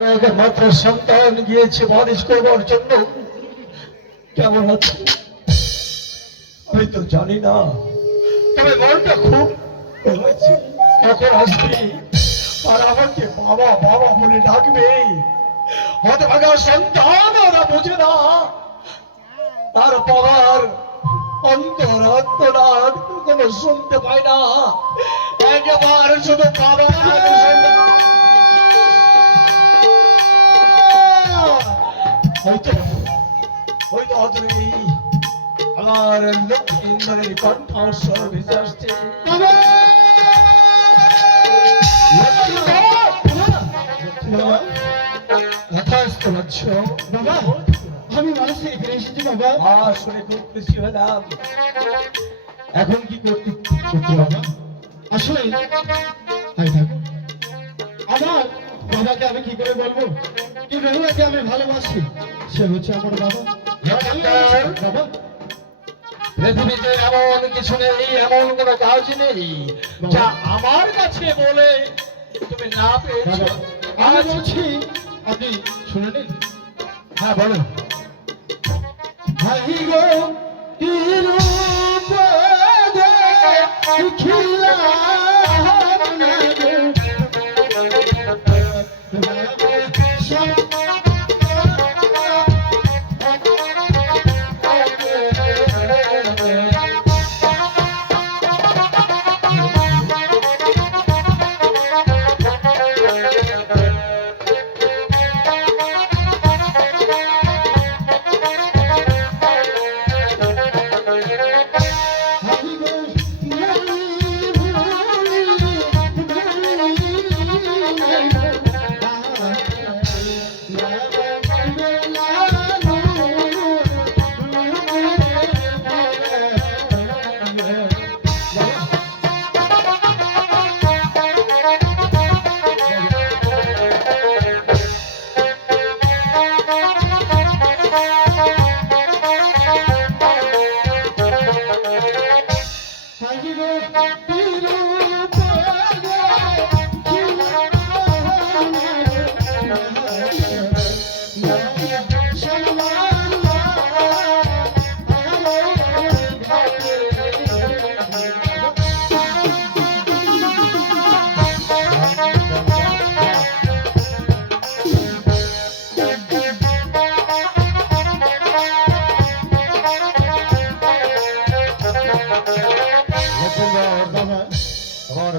মাত্র সন্তান গিয়েছে বারিশ করবার জন্য। কেমন আছে আমি তো জানি না, তবে মনটা খুব হয়েছে। কখন আসবি আর আমাকে বাবা বাবা বলে ডাকবে? হতভাগা সন্তান ওরা বোঝে না, তার বাবার অন্তরাত্মনাদ কোনো শুনতে পায় না। একবার শুধু বাবা হয়তো হয়তো অদূরে আমার লক্ষ্মীন্দরের কণ্ঠস্বর ভেসে আসছে। আমি মানুষ থেকে ফিরে এসেছি বাবা। শুনে খুব খুশি হলাম। এখন কি করতে বাবা? আসলে আমার বাবাকে আমি কি করে বলবো কি বেহুলাকে আমি ভালোবাসি, সে হচ্ছে আমার বাবা। বাবা পৃথিবীতে এমন কিছু নেই, এমন কোনো কাজ নেই যা আমার কাছে বলে তুমি না পেয়েছো। আমি বলছি, আপনি শুনে নিন। হ্যাঁ বলো। ভাই গো কি রূপ দেখিলা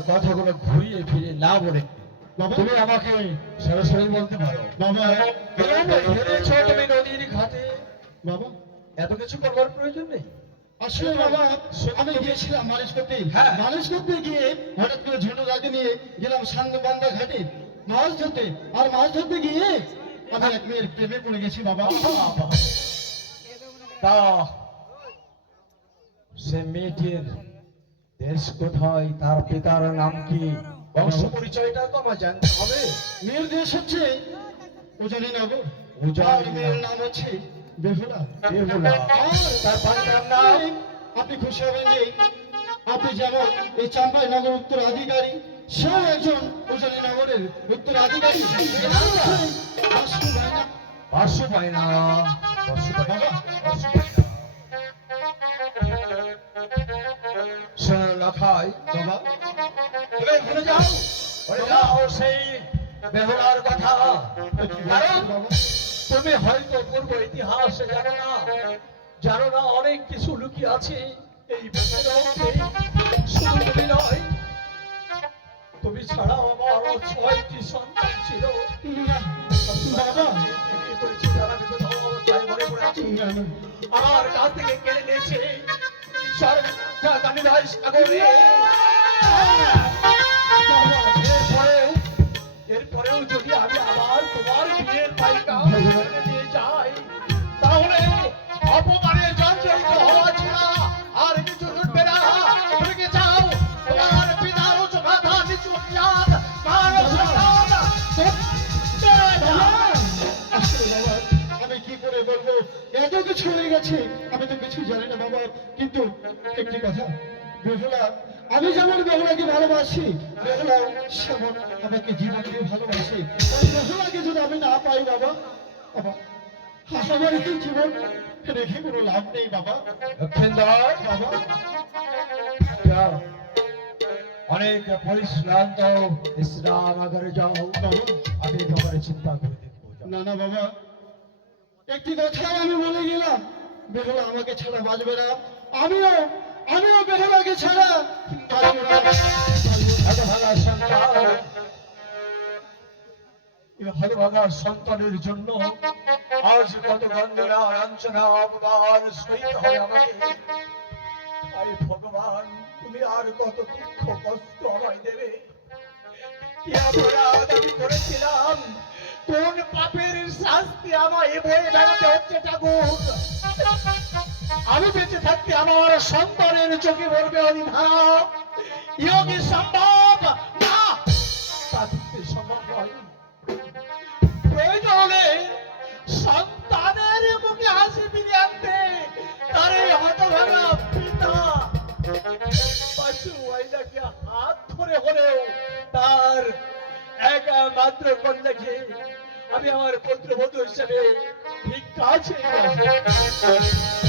কথাগুলো ঘুরিয়ে ফিরে না বলে তুমি আমাকে সরাসরি বলতে পারো। বাবা তুমি নদীর ঘাটে বাবা এত কিছু করবার প্রয়োজন নেই। আসলে বাবা আমি গিয়েছিলাম মালিশ করতে। মালিশ করতে গিয়ে হঠাৎ করে ঝুঁটো রাগে নিয়ে গেলাম সাঙ্গবান্ধা ঘাটে মাছ ধরতে। আর মাছ ধরতে গিয়ে আমি এক মেয়ের প্রেমে পড়ে গেছি বাবা। তা সে মেয়েটির দেশ কোথায়, তার পিতার নাম কি, বংশ পরিচয়টা তো আমার জানতে হবে। মেয়ের দেশ হচ্ছে উজানি নগর। উজানি মেয়ের নাম হচ্ছে বেহুলা। বেহুলা। তার বাড়ির নাম? আপনি খুশি হবেন যে আপনি যেমন এই চাম্পাই নগর উত্তরাধিকারী, সে একজন উজানি নগরের উত্তরাধিকারী। বাসু পায়না, বাসু পায়না, বাসু পায়না। লখাই বাবা, তুমি ভুলে যাও, ভুলে যাও সেই বেহুলার কথা। কারণ তুমি হয়তো পূর্ব ইতিহাস জানো না, অনেক কিছু লুকিয়ে আছে এই বেহুলার মধ্যে। শুধু তুমি নয়, তুমি ছাড়াও আমার 6টি সন্তান ছিল। বাবা আমার কাছ থেকে কেড়ে নিয়েছে এরপরেও যদি আমি আবার তোমার বিয়ের পাইকা নিয়ে যাই, তাহলে অপমানে জর্জরিত হওয়া ছাড়া আর কিছু ঘটবে না। তুমি কি চাও তোমার পিতার উঁচু মাথা নিচু চাঁদ আমি কি করে বলবো? এত কিছু হয়ে গেছে, আমি তো কিছু জানি না বাবা। কিন্তু একটি কথা, বেহুলা, আমি যেমন বেহুলাকে ভালোবাসি, বেহুলা সেমন আমাকে জীবন দিয়ে ভালোবাসে, ওই বেহুলাকে যদি আমি না পাই বাবা, বাবা আমার কি জীবন রেখে কোনো লাভ নেই বাবা। লক্ষেন্দর, বাবা যাও, অনেক পরিশ্রান্ত, বিশ্রামাগারে যাও। বাবা আমি এ ব্যাপারে চিন্তা করে দেখবো। যাও। না না বাবা, একটি কথাই আমি বলে গেলাম, বেহুলা আমাকে ছাড়া বাঁচবে না, আমিও আমিও বেহুলাকে ছাড়া বাঁচবো না, বাঁচবো না। হতভাগা সন্তান, এই হতভাগা সন্তানের জন্য আজ কত গঞ্জনা লাঞ্ছনা অপমান সইতে হয় আমাকে। আরে ভগবান, তুমি আর কত দুঃখ কষ্ট আমায় দেবে? কি অপরাধ আমি করেছিলাম? কোন পাপের শাস্তি আমায় বয়ে বেড়াতে হচ্ছে ঠাকুর? আমি বেঁচে থাকতে আমার সন্তানের চোখে পড়বে অনিধারা, ইও কি সম্ভব? না, তা কিন্তু সম্ভব নয়। প্রয়োজন হলে সন্তানের মুখে হাসি ফিরিয়ে আনতে তার এই হতভাগা পিতা পাশু ওয়াইদাকে হাত ধরে হলেও তার একমাত্র কন্যাকে আমি আমার পুত্রবধূ হিসেবে ভিক্ষা চেয়ে